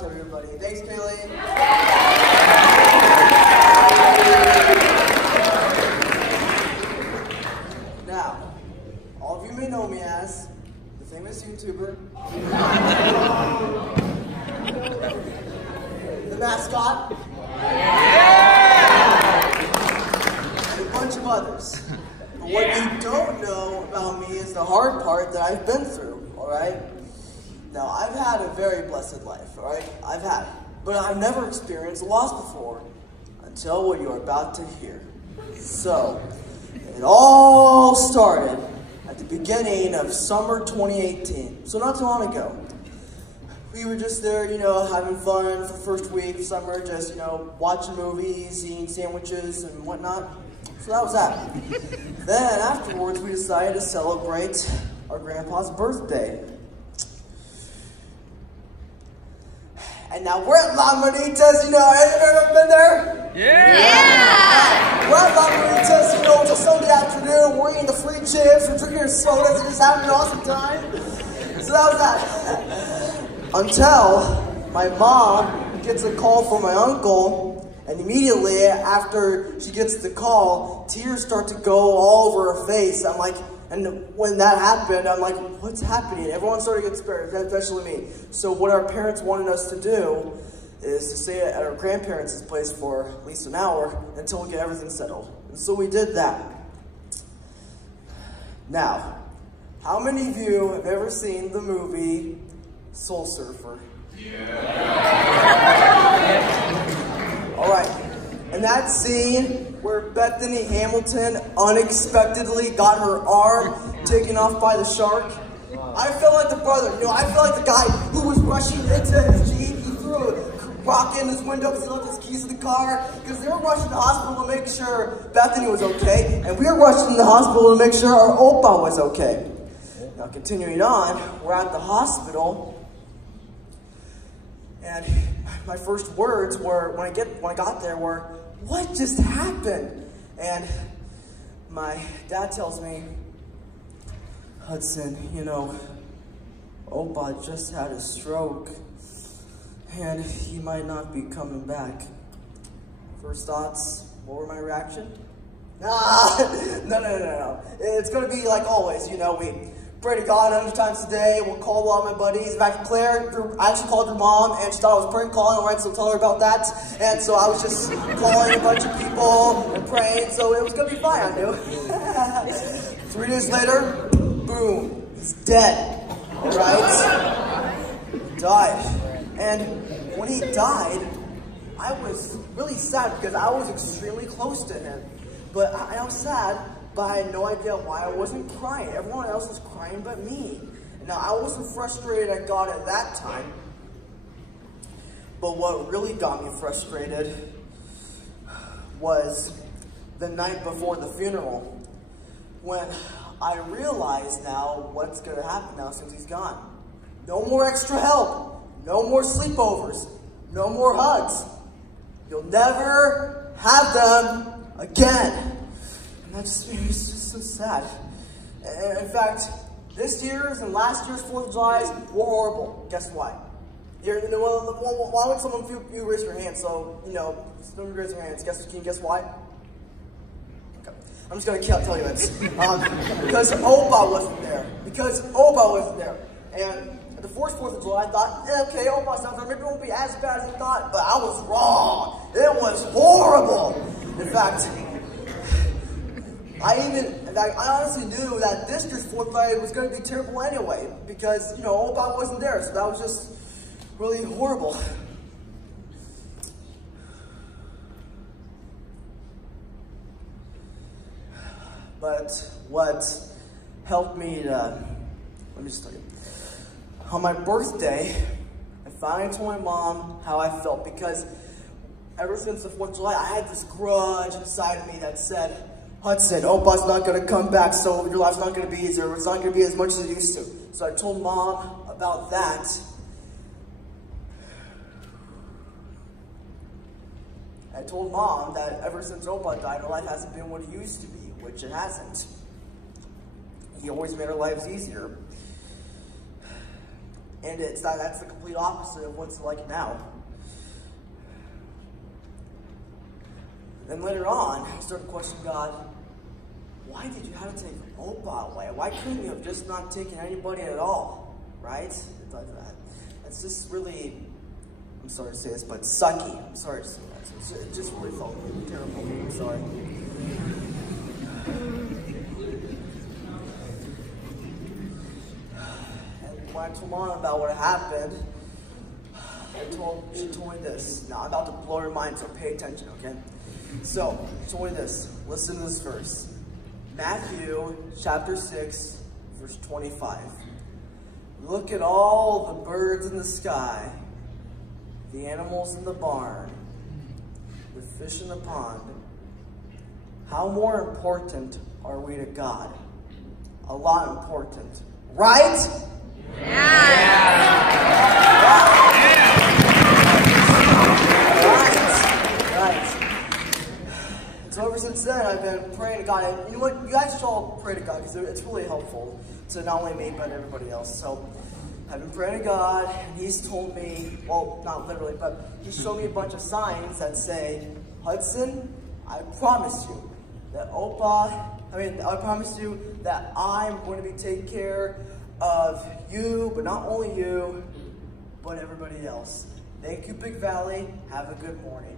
Everybody. Thanks, Kaylee. Now, all of you may know me as the famous YouTuber, the mascot, and a bunch of others. But what you don't know about me is the hard part that I've been through, alright? Now, I've had a very blessed life, alright? I've had it. But I've never experienced loss before until what you're about to hear. So, it all started at the beginning of summer 2018. So not too long ago. We were just there, you know, having fun for the first week of summer, just, you know, watching movies, eating sandwiches and whatnot. So that was that. Then afterwards, we decided to celebrate our grandpa's birthday. And now we're at La Marita's, you know, have you ever been there? Yeah! We're at La Marita's, you know, it's a Sunday afternoon, we're eating the free chips, we're drinking our sodas, and just having an awesome time. So that was that. Until my mom gets a call from my uncle, and immediately after she gets the call, tears start to go all over her face. I'm like, and when that happened, I'm like, what's happening? Everyone started to get scared, especially me. So what our parents wanted us to do is to stay at our grandparents' place for at least an hour until we get everything settled. And so we did that. Now, how many of you have ever seen the movie Soul Surfer? Yeah. All right. And that scene where Bethany Hamilton unexpectedly got her arm taken off by the shark, I felt like the brother, you know, I felt like the guy who was rushing into his Jeep. He threw a rock in his window because he left his keys in the car, because they were rushing to the hospital to make sure Bethany was okay, and we were rushing to the hospital to make sure our Opa was okay. Now, continuing on, we're at the hospital, and my first words were, when I got there, were, what just happened? And my dad tells me, Hudson, you know, Opa just had a stroke, and he might not be coming back. First thoughts, what were my reaction? No. It's gonna be like always, you know, we pray to God 100 times a day. We'll call a lot of my buddies. In fact, Claire, I actually called her mom, and she thought I was prank calling. All right, so tell her about that. And so I was just calling a bunch of people and praying, so it was going to be fine, I knew. 3 days later, boom, he's dead, all right? He died. And when he died, I was really sad because I was extremely close to him. But I was sad, but I had no idea why I wasn't crying. Everyone else was crying but me. Now, I wasn't frustrated at God at that time, but what really got me frustrated was the night before the funeral, when I realized now what's going to happen now since he's gone. No more extra help. No more sleepovers. No more hugs. You'll never have them again. And that's just so sad. And in fact, this year's and last year's 4th of July were horrible. Guess why? Why would some of you raise your hands? So, you know, some of you raise your hands. Can you guess why? Okay. I'm just going to tell you this. Because Opa wasn't there. And the 4th of July, I thought, okay, Opa sounds like maybe it won't be as bad as I thought, but I was wrong. It was horrible. In fact, I honestly knew that this year's 4th of July was going to be terrible anyway, because, you know, Opa wasn't there, so that was just really horrible. But what helped me to, let me just tell you, on my birthday, I finally told my mom how I felt, because ever since the 4th of July, I had this grudge inside of me that said, Hudson, Opa's not going to come back, so your life's not going to be easier. It's not going to be as much as it used to. So I told Mom about that. I told Mom that ever since Opa died, her life hasn't been what it used to be, which it hasn't. He always made our lives easier. And that's the complete opposite of what's like now. Then later on, I started questioning God, why did you have to take Opa away? Why couldn't you have just not taken anybody at all? Right? It's just really, I'm sorry to say this, but sucky. I'm sorry to say that. It just really felt terrible. I'm sorry. And when I told Mom about what happened, she told me this. Now, I'm about to blow your mind, so pay attention, okay? So, she told me this. Listen to this verse. Matthew chapter 6, verse 25. Look at all the birds in the sky, the animals in the barn, the fish in the pond. How more important are we to God? A lot important. Right? Yeah. So ever since then, I've been praying to God. And you know what? You guys should all pray to God because it's really helpful to not only me, but everybody else. So I've been praying to God, and He's told me, well, not literally, but He showed me a bunch of signs that say, Hudson, I promise you that I promise you that I'm going to be taking care of you, but not only you, but everybody else. Thank you, Big Valley. Have a good morning.